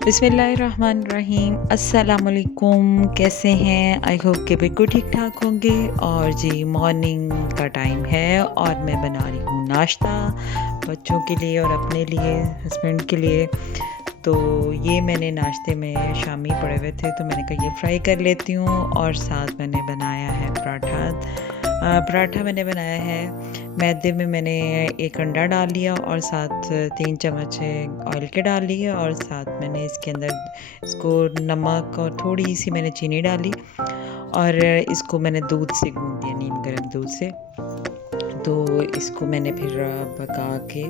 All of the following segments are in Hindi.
बिस्मिल्लाहिर्रहमानिर्रहीम अस्सलाम वालेकुम। कैसे हैं? आई होप कि बिल्कुल ठीक ठाक होंगे। और जी मॉर्निंग का टाइम है और मैं बना रही हूँ नाश्ता बच्चों के लिए और अपने लिए, हस्बैंड के लिए। तो ये मैंने नाश्ते में शामी पड़े हुए थे तो मैंने कहा ये फ्राई कर लेती हूँ। और साथ मैंने बनाया है पराठा। पराठा मैंने बनाया है मैदे में। मैंने एक अंडा डाल लिया और साथ 3 चम्मच ऑयल के डाल लिए और साथ मैंने इसके अंदर इसको नमक और थोड़ी सी मैंने चीनी डाली और इसको मैंने दूध से गूँध दिया, नीम गर्म दूध से। तो इसको मैंने फिर पका के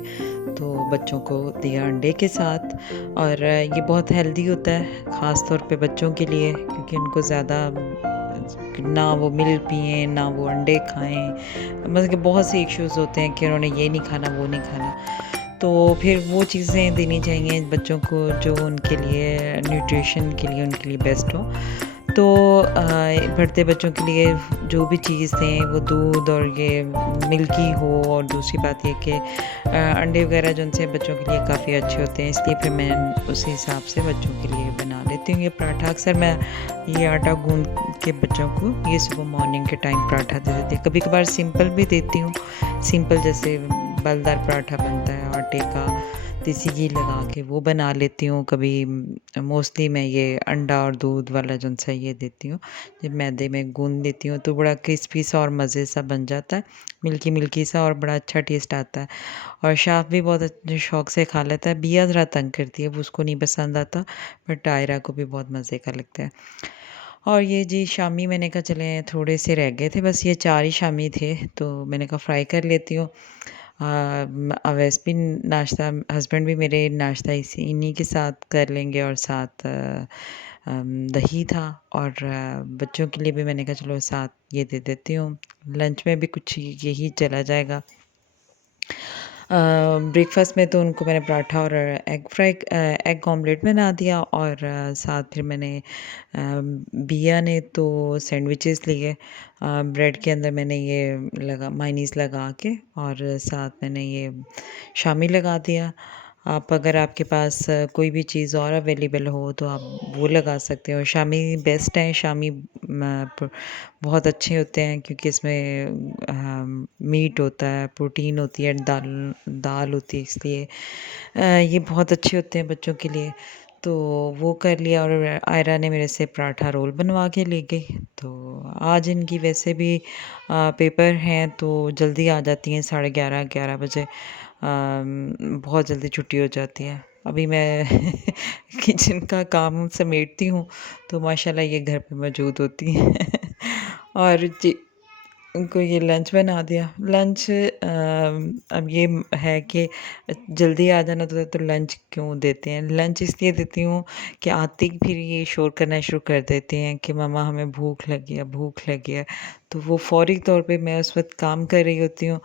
तो बच्चों को दिया अंडे के साथ। और ये बहुत हेल्दी होता है ख़ास तौर पे बच्चों के लिए, क्योंकि उनको ज़्यादा ना वो मिल्क पिएँ ना वो अंडे खाएँ। मतलब कि बहुत से इश्यूज़ होते हैं कि उन्होंने ये नहीं खाना वो नहीं खाना। तो फिर वो चीज़ें देनी चाहिए बच्चों को जो उनके लिए न्यूट्रिशन के लिए उनके लिए बेस्ट हो। तो बढ़ते बच्चों के लिए जो भी चीज़ दें वो दूध और ये मिल्की हो। और दूसरी बात ये कि अंडे वगैरह जो उनसे बच्चों के लिए काफ़ी अच्छे होते हैं, इसलिए फिर मैं उसी हिसाब से बच्चों के लिए बना लेती हूँ ये पराठा। अक्सर मैं ये आटा गूँद के बच्चों को ये सुबह मॉर्निंग के टाइम पराठा दे देती हूँ। कभी-कभार सिंपल भी देती हूँ। सिंपल जैसे बलदार पराठा बनता है आटे का, देसी घी लगा के वो बना लेती हूँ। कभी मोस्टली मैं ये अंडा और दूध वाला जो सा ये देती हूँ। जब मैदे में गूँध देती हूँ तो बड़ा क्रिस्पी सा और मज़े सा बन जाता है, मिल्की मिल्की सा, और बड़ा अच्छा टेस्ट आता है। और शाफ़ भी बहुत अच्छे शौक से खा लेता है। बिया ज़रा तंग करती है, वो उसको नहीं पसंद आता, बट आयरा को भी बहुत मज़े का लगता है। और ये जी शामी मैंने कहा चले थोड़े से रह गए थे, बस ये 4 ही शामी थे तो मैंने कहा फ्राई कर लेती हूँ। वैसे भी नाश्ता हस्बैंड भी मेरे नाश्ता इन्हीं के साथ कर लेंगे और साथ दही था। और बच्चों के लिए भी मैंने कहा चलो साथ ये दे देती हूँ। लंच में भी कुछ यही चला जाएगा। ब्रेकफ़ास्ट में तो उनको मैंने पराठा और एग ऑमलेट बना दिया। और साथ फिर मैंने बिया ने तो सैंडविचेस लिए। ब्रेड के अंदर मैंने ये मायोनीज़ लगा के और साथ मैंने ये शामी लगा दिया। आप अगर आपके पास कोई भी चीज़ और अवेलेबल हो तो आप वो लगा सकते हो। शामी बेस्ट है। शामी बहुत अच्छे होते हैं क्योंकि इसमें मीट होता है, प्रोटीन होती है, दाल दाल होती है, इसलिए ये बहुत अच्छे होते हैं बच्चों के लिए। तो वो कर लिया और आयरा ने मेरे से पराठा रोल बनवा के ले गई। तो आज इनकी वैसे भी पेपर हैं तो जल्दी आ जाती हैं, 11:30 बजे। बहुत जल्दी छुट्टी हो जाती है। अभी मैं किचन का काम समेटती हूँ तो माशाल्लाह ये घर पे मौजूद होती हैं। और जी उनको ये लंच बना दिया। लंच अब ये है कि जल्दी आ जाना तो लंच क्यों देते हैं? लंच इसलिए देती हूँ कि आते ही फिर ये शोर करना शुरू कर देते हैं कि मम्मा हमें भूख लगी है, भूख लगी है। तो वो फ़ौरी तौर पे मैं उस वक़्त काम कर रही होती हूँ,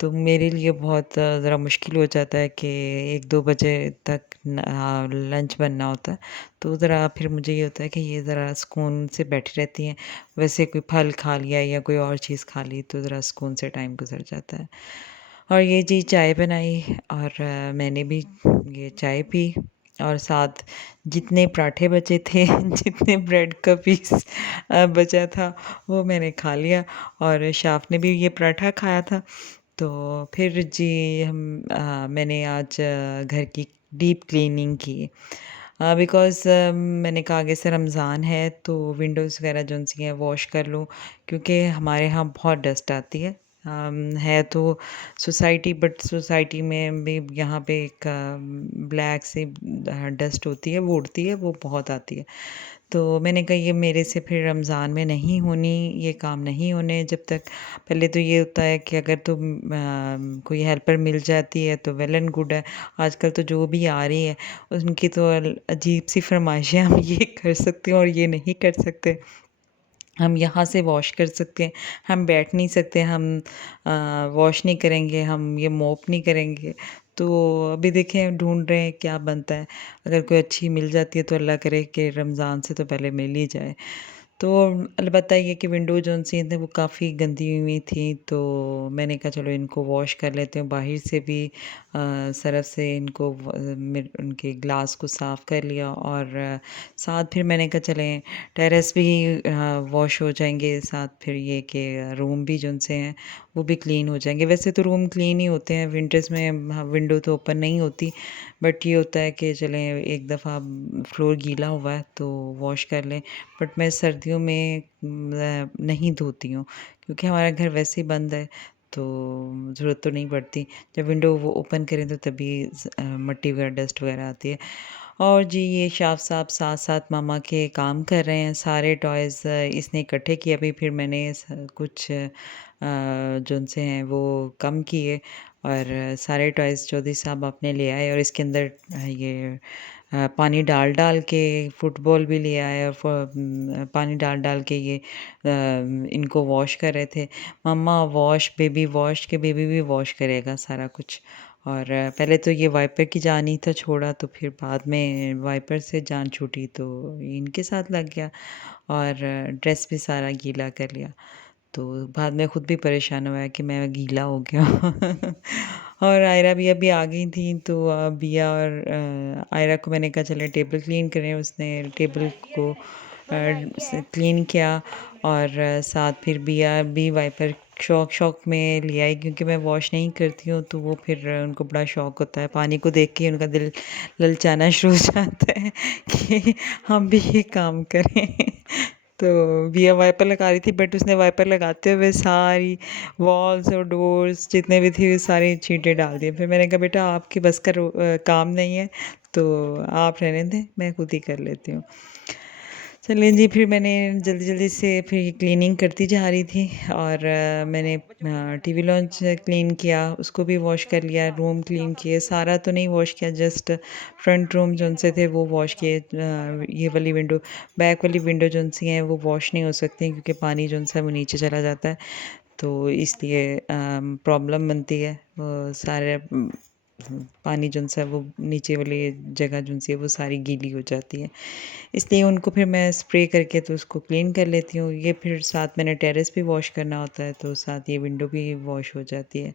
तो मेरे लिए बहुत ज़रा मुश्किल हो जाता है कि 1-2 बजे तक लंच बनना होता है। तो ज़रा फिर मुझे ये होता है कि ये ज़रा सुकून से बैठी रहती हैं। वैसे कोई फल खा लिया या कोई और चीज़ खा ली तो ज़रा सुकून से टाइम गुज़र जाता है। और ये जी चाय बनाई और मैंने भी ये चाय पी। और साथ जितने पराठे बचे थे जितने ब्रेड का पीस बचा था वो मैंने खा लिया। और शाफ़ ने भी ये पराठा खाया था। तो फिर जी मैंने आज घर की डीप क्लीनिंग की। बिकॉज़ मैंने कहा आगे से रमज़ान है तो विंडोज़ वगैरह जो-सी हैं वॉश कर लूँ, क्योंकि हमारे यहाँ बहुत डस्ट आती है। है तो सोसाइटी, बट सोसाइटी में भी यहाँ पे एक ब्लैक सी डस्ट होती है, वो उड़ती है, वो बहुत आती है। तो मैंने कहा ये मेरे से फिर रमज़ान में नहीं होनी, ये काम नहीं होने जब तक। पहले तो ये होता है कि अगर तो कोई हेल्पर मिल जाती है तो वेल एंड गुड है। आजकल तो जो भी आ रही है उनकी तो अजीब-सी फ़रमाइशें हम ये कर सकते हैं और ये नहीं कर सकते। हम यहाँ से वॉश कर सकते हैं, हम बैठ नहीं सकते, हम वॉश नहीं करेंगे, हम ये मॉप नहीं करेंगे। तो अभी देखें ढूँढ रहे हैं क्या बनता है। अगर कोई अच्छी मिल जाती है तो अल्लाह करे कि रमज़ान से तो पहले मिल ही जाए। तो अलबत्ता ये कि विंडो जो-सी थी वो काफ़ी गंदी हुई थी, तो मैंने कहा चलो इनको वॉश कर लेते हैं। बाहर से भी सरफ़ से इनको उनके ग्लास को साफ़ कर लिया और साथ फिर मैंने कहा चलें टेरेस भी वॉश हो जाएँगे, साथ फिर ये कि रूम भी जो-से हैं वो भी क्लीन हो जाएँगे। वैसे तो रूम क्लीन ही होते हैं, विंटर्स में विंडो तो ओपन नहीं होती, बट ये होता है कि चलें एक दफ़ा फ्लोर गीला हुआ है तो वॉश कर लें। बट मैं सर्दियों में नहीं धोती हूँ क्योंकि हमारा घर वैसे ही बंद है, तो ज़रूरत तो नहीं पड़ती। जब विंडो वो ओपन करें तो तभी मट्टी वगैरह डस्ट वगैरह आती है। और जी ये शाफ़ साहब साथ-साथ मम्मा के काम कर रहे हैं, सारे टॉयज़ इसने इकट्ठे किए। अभी फिर मैंने कुछ जो उनसे हैं वो कम किए और सारे टॉयज़ चौधरी साहब अपने ले आए और इसके अंदर ये पानी डाल-डाल के फुटबॉल भी ले आए और पानी डाल-डाल के ये इनको वॉश कर रहे थे। मम्मा वॉश के बेबी भी वॉश करेगा सारा कुछ। और पहले तो ये वाइपर की जान ही था छोड़ा, तो फिर बाद में वाइपर से जान छूटी तो इनके साथ लग गया और ड्रेस भी सारा गीला कर लिया। तो बाद में खुद भी परेशान हुआ है कि मैं गीला हो गया और आयरा भी अभी आ गई थी, तो बिया और आयरा को मैंने कहा चले टेबल क्लीन करें। उसने टेबल को क्लीन किया और साथ फिर बिया भी वाइपर शौक में ले आई क्योंकि मैं वॉश नहीं करती हूँ, तो वो फिर उनको बड़ा शौक होता है पानी को देख के, उनका दिल ललचाना शुरू हो जाता है कि हम भी ये काम करें। तो बिया वाइपर लगा रही थी, बट उसने वाइपर लगाते हुए सारी वॉल्स और डोर्स जितने भी थे सारी चींटे डाल दिए। फिर मैंने कहा बेटा आपकी बस का काम नहीं है, तो आप रहने दें, मैं खुद ही कर लेती हूँ। चलिए जी, फिर मैंने जल्दी-जल्दी से फिर ये क्लीनिंग करती जा रही थी और मैंने टीवी लॉन्च क्लीन किया, उसको भी वॉश कर लिया, रूम क्लीन किए, सारा तो नहीं वॉश किया, जस्ट फ्रंट रूम जोन-से थे वो वॉश किए। ये वाली विंडो बैक वाली विंडो जोन-सी हैं वो वॉश नहीं हो सकती क्योंकि पानी जोन-सा है वो नीचे चला जाता है, तो इसलिए प्रॉब्लम बनती है। वो सारे पानी जोन-सा है वो नीचे वाली जगह जोन-सी है वो सारी गीली हो जाती है। इसलिए उनको फिर मैं स्प्रे करके तो उसको क्लीन कर लेती हूँ। ये फिर साथ मैंने टेरेस भी वॉश करना होता है, तो साथ ये विंडो भी वॉश हो जाती है।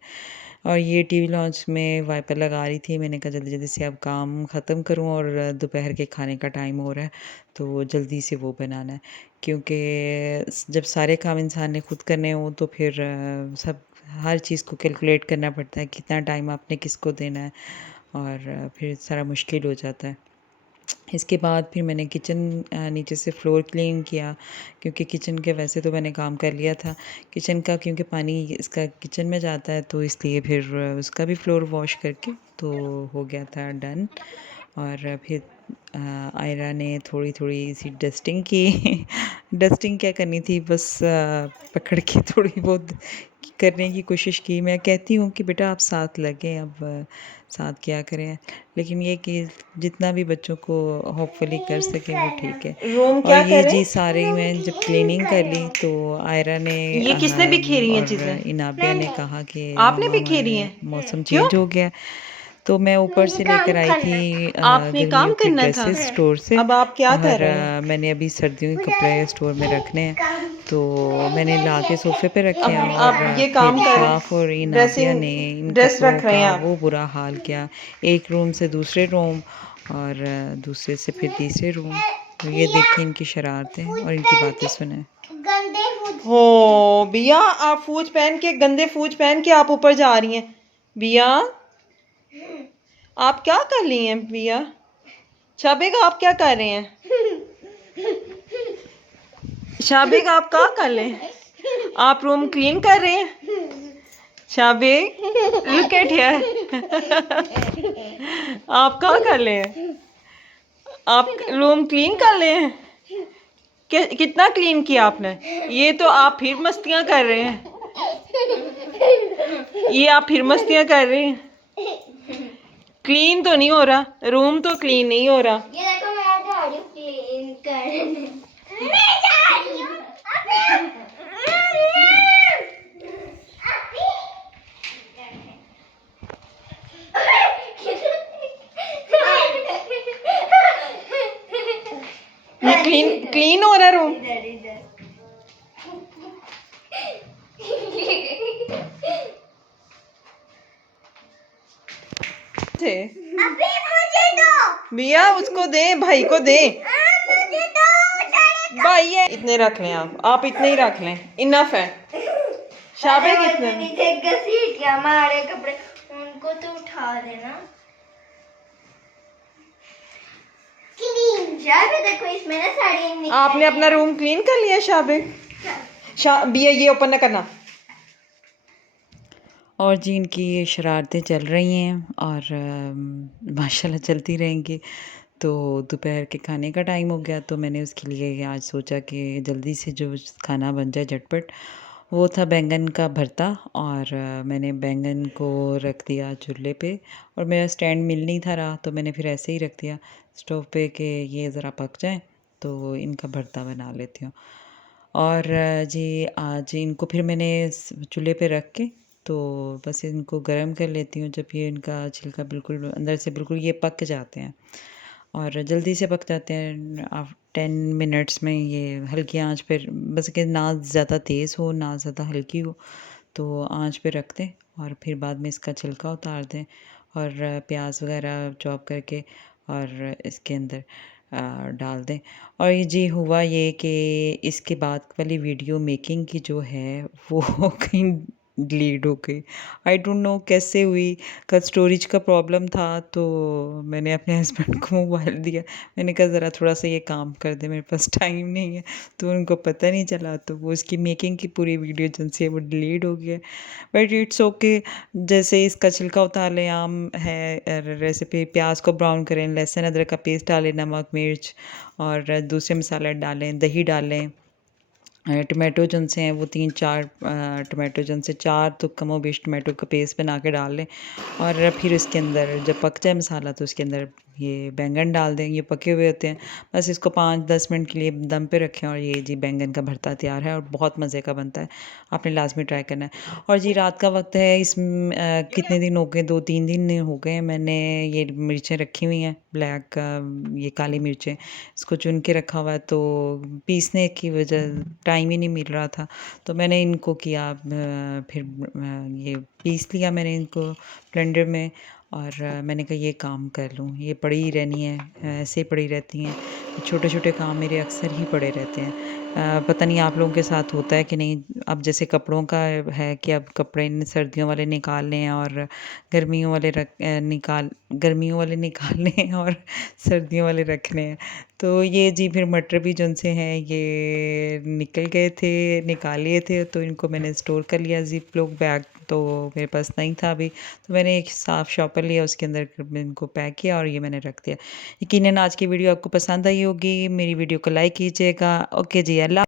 और ये टीवी लॉन्च में वाइपर लगा रही थी, मैंने कहा जल्दी-जल्दी से अब काम ख़त्म करूँ और दोपहर के खाने का टाइम हो रहा है, तो जल्दी से वो बनाना है। क्योंकि जब सारे काम इंसान ने खुद करने हों तो फिर सब हर चीज़ को कैलकुलेट करना पड़ता है, कितना टाइम आपने किसको देना है और फिर सारा मुश्किल हो जाता है। इसके बाद फिर मैंने किचन नीचे से फ्लोर क्लीन किया क्योंकि किचन के वैसे तो मैंने काम कर लिया था। किचन का क्योंकि पानी इसका किचन में जाता है, तो इसलिए फिर उसका भी फ्लोर वॉश करके तो हो गया था डन। और फिर आयरा ने थोड़ी-थोड़ी सी डस्टिंग की। डस्टिंग क्या करनी थी, बस पकड़ के थोड़ी बहुत करने की कोशिश की। मैं कहती हूँ कि बेटा आप साथ लगें, अब साथ क्या करें, लेकिन ये कि जितना भी बच्चों को होपफुली कर सकें वो ठीक है। रूम और क्या ये करें? जी सारी मैं जब क्लीनिंग कर ली तो आयरा ने ये किसने बिखेरी हैं और चीजें? इनाबिया ने कहा कि आपने मम्मा बिखेरी हमारे हैं? मौसम क्यों? चेंज हो गया है। तो मैं ऊपर से लेकर आई थी आपने काम गर्मियों की करना था। ड्रेसेस स्टोर से अब आप क्या कर और रहे हैं? मैंने अभी सर्दियों के कपड़े स्टोर में रखने हैं, तो मैंने ला के सोफ़े पे रखे अब हैं और आप ये फिर काम कर शाफ़ और इनाबिया ने इन ड्रेसिंग ड्रेस कपड़ों रख रहे हैं का आप। वो बुरा हाल किया, एक रूम से दूसरे रूम और दूसरे से फिर तीसरे रूम। तो ये देखिए इनकी शरारतें और इनकी बातें सुनें। हो बिया, आप गंदे फूज पहन के आप ऊपर जा रही हैं। बिया, आप क्या कर रही हैं बिया? शाबिक आप क्या कर रहे हैं? शाबिक आप क्या कर रहे हैं? आप रूम क्लीन कर रहे हैं? शाबिक, लुक एट हियर। आप क्या कर रहे हैं? आप रूम क्लीन कर रहे हैं? कितना क्लीन किया आपने? ये तो आप फिर मस्तियां कर रहे हैं। ये आप फिर मस्तियां कर रहे हैं। क्लीन तो नहीं हो रहा, रूम तो क्लीन नहीं हो रहा। ये देखो मैं जा रही हूँ क्लीन करने। मैं जा रही हूँ। ये क्लीन क्लीन हो रहा रूम? थे? अभी मुझे दो। बिया उसको दे, भाई को दे। मुझे दो सारे भाई ये इतने रख लें, आप इतने ही रख लें, इनफ है। शाबे कितने? नीचे घसीट के हमारे कपड़े, उनको तो उठा देना। क्लीन शाबे, देखो इसमें ना साड़ी निकल आपने अपना रूम क्लीन कर लिया शाबे? बिया ये ओपन ना करना। और जी इनकी ये शरारतें चल रही हैं और माशाल्लाह चलती रहेंगी। तो दोपहर के खाने का टाइम हो गया, तो मैंने उसके लिए आज सोचा कि जल्दी से जो खाना बन जाए झटपट, वो था बैंगन का भरता। और मैंने बैंगन को रख दिया चूल्हे पे, और मेरा स्टैंड मिल नहीं था रहा, तो मैंने फिर ऐसे ही रख दिया स्टोव पे कि ये ज़रा पक जाए तो इनका भरता बना लेती हूँ। और जी आज इनको फिर मैंने चूल्हे पे रख के तो बस इनको गरम कर लेती हूँ। जब ये इनका छिलका बिल्कुल अंदर से बिल्कुल ये पक जाते हैं और जल्दी से पक जाते हैं, आप 10 मिनट्स में ये हल्की आंच पे, बस कि ना ज़्यादा तेज़ हो ना ज़्यादा हल्की हो, तो आंच पे रख दें और फिर बाद में इसका छिलका उतार दें और प्याज वगैरह चॉप करके और इसके अंदर डाल दें। और ये जी हुआ ये कि इसके बाद वाली वीडियो मेकिंग की जो है वो कहीं डिलीट हो गई। आई डोंट नो कैसे हुई। कल स्टोरेज का प्रॉब्लम था, तो मैंने अपने हस्बैंड को मोबाइल दिया। मैंने कहा ज़रा थोड़ा सा ये काम कर दे, मेरे पास टाइम नहीं है। तो उनको पता नहीं चला, तो वो उसकी मेकिंग की पूरी वीडियो जन से वो डिलीट हो गया। But it's okay. जैसे इसका छिलका उतार लें, आम है रेसिपी, प्याज को ब्राउन करें, लहसुन अदरक का पेस्ट डालें, नमक मिर्च और दूसरे मसाले डालें, दही डालें, टमाटो जन से हैं वो 3-4 टमाटो जन से 4 तो कमोबेश टमाटो का पेस्ट बना के डाल लें। और फिर इसके अंदर जब पक जाए मसाला, तो उसके अंदर ये बैंगन डाल दें। ये पके हुए होते हैं, बस इसको 5-10 मिनट के लिए दम पे रखें और ये जी बैंगन का भरता तैयार है और बहुत मज़े का बनता है। आपने लाजमी ट्राई करना है। और जी रात का वक्त है, कितने दिन हो गए, 2-3 दिन हो गए मैंने ये मिर्चें रखी हुई हैं ब्लैक, ये काली मिर्चें, इसको चुन के रखा हुआ है। तो पीसने की वजह टाइम ही नहीं मिल रहा था, तो मैंने इनको किया, फिर ये पीस लिया मैंने इनको ब्लेंडर में। और मैंने कहा ये काम कर लूँ, ये पड़ी ही रहनी है, ऐसे ही पड़ी रहती हैं, छोटे छोटे काम मेरे अक्सर ही पड़े रहते हैं। पता नहीं आप लोगों के साथ होता है कि नहीं। अब जैसे कपड़ों का है कि अब कपड़े सर्दियों वाले निकालने हैं और गर्मियों वाले निकालने हैं और सर्दियों वाले रखने हैं। तो ये जी फिर मटर भी जो से हैं ये निकल गए थे, निकाल लिए थे, तो इनको मैंने स्टोर कर लिया ज़िप लॉक बैग, तो मेरे पास नहीं था अभी, तो मैंने एक साफ़ शॉपर लिया, उसके अंदर इनको पैक किया और ये मैंने रख दिया। यकीनन आज की वीडियो आपको पसंद आई होगी। मेरी वीडियो को लाइक कीजिएगा। ओके जी, अल्लाह।